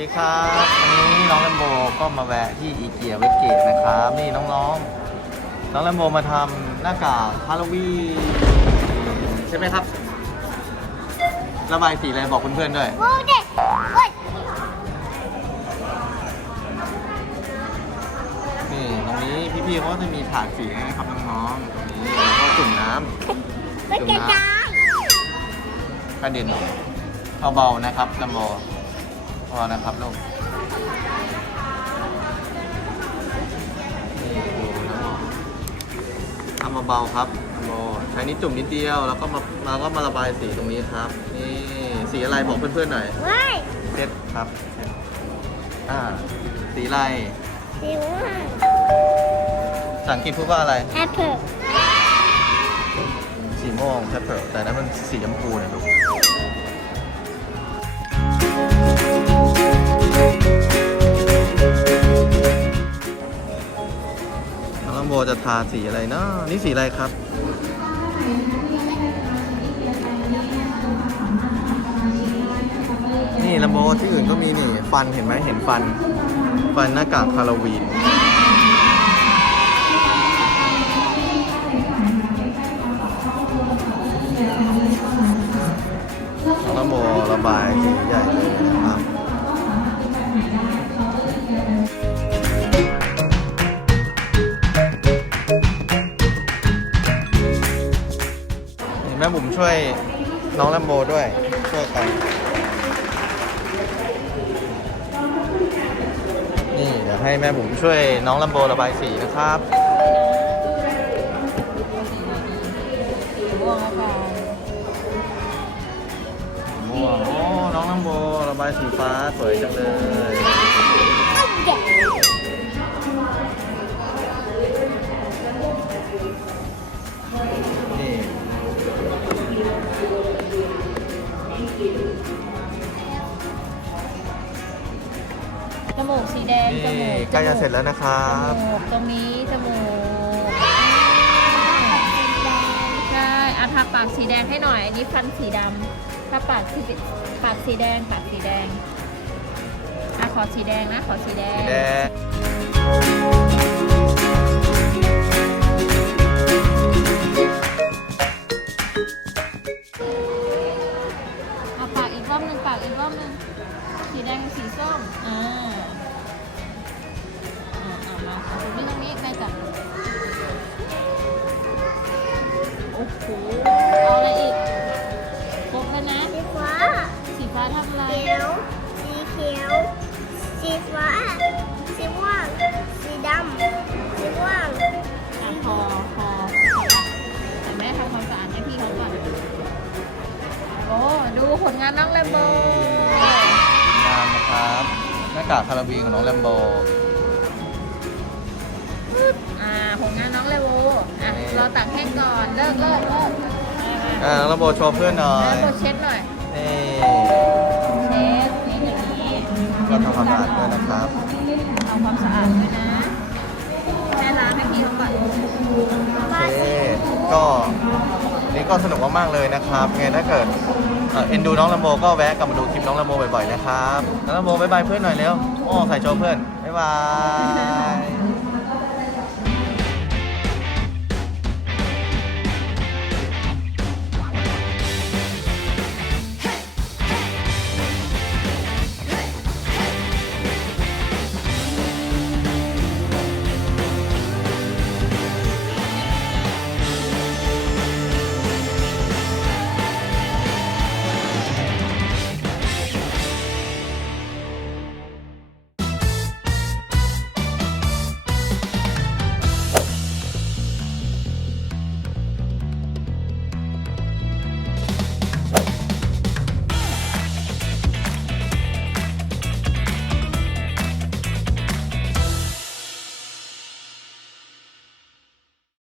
ดีครับวันนี้น้องแลมโบก็มาแวะที่อีเกียเวสเกตนะครับนี่น้องๆ น้องแลมโบมาทำหน้ากากฮาโลวีนใช่ไหมครับ ระบายสีอะไรบอกเพื่อนๆด้วยโอ้เด็กเฮ้ยนี่ตรงนี้พี่ๆเขาก็จะมีถาดสีให้นะครับน้องๆตรงนี้แล้วก็จุ่มน้ำไม่กระจายกระเด็นเอาเบาๆนะครับแลมโบ พอนะครับลูกนี่ดูนะทำเบาๆครับแลมโบใช้นิ้วจุ่มนิดเดียว แล้วก็มาเราก็มาระบายสีตรงนี้ครับ นี่สีอะไรบอกเพื่อนๆหน่อยเฮ้ยเซ็ตครับอ่า สีอะไรสิว่าภาษาอังกฤษพูดว่าอะไรแอปเปิลสีม่วงแพปเปอร์แต่นั้นมันสีชมพูเนี่ยลูก จะทาสีอะไรเนาะนี่สีอะไรครับ นี่ลำโบที่อื่นก็มีนี่ฟันเห็นไหมเห็นฟัน ฟันหน้ากากฮาโลวีนลำโบระบายสีใหญ่เลยนะครับ แม่บุ๋มช่วยน้องแลมโบด้วย ช่วยกัน นี่เดี๋ยวให้แม่บุ๋มช่วยน้องแลมโบระบายสีนะครับ ม่วงแล้วกันม่วงโอ้ น้องแลมโบระบายสีฟ้าสวยจังเลยเด็ก จมูกสีแดง จมูนี่กใกล้จะเสร็จแล้วนะครับจมูกตรงนี้ จมูกใช่อาทาปากสีแดงให้หน่อย อันนี้ฟันสีดำถ้าปากสีปากสีแดง ปากสีแดงอะขอสีแดงนะ ขอสีแดง สีแดง อ่าอ่าเอามาตรงนี้ตรงนี้ใกล้จับโอ้โหเอาอะไรอีกครบแล้วนะ สีฟ้าสีฟ้าทำอะไร เขียว สีเขียว สีฟ้า สีม่วง สีดำ สีม่วงอะพอพอแต่แม่ทำความสะอาดให้พี่เขาก่อน โอ้ ดูผลงานน้องแลมโบ กากคาราบีนของน้องแลมโบอ่าผลงานน้องแลมโบอะรอตักแห้งก่อน เลิกเลิกเลิกอ่าน้องแลมโบโชว์เพื่อนหน่อแลยมโบเช็ดหน่อย นี่ เช็ดนี่อย่างนี้ก็ทำความสะอาดด้วยนะครับ เอาความสะอาดด้วยนะแม่ล้างให้พี่เขาก่อนโอเค ก็นี่ก็สนุกมากๆเลยนะครับไงถ้าเกิด เอ่อเอ็นดูน้องลำโบก็แวะกลับมาดูคลิปน้องลำโบบ่อยๆนะครับ น้องลำโบบ๊ายบายเพื่อนหน่อยเร็วโอ้ใส่โชว์เพื่อนบ๊ายบาย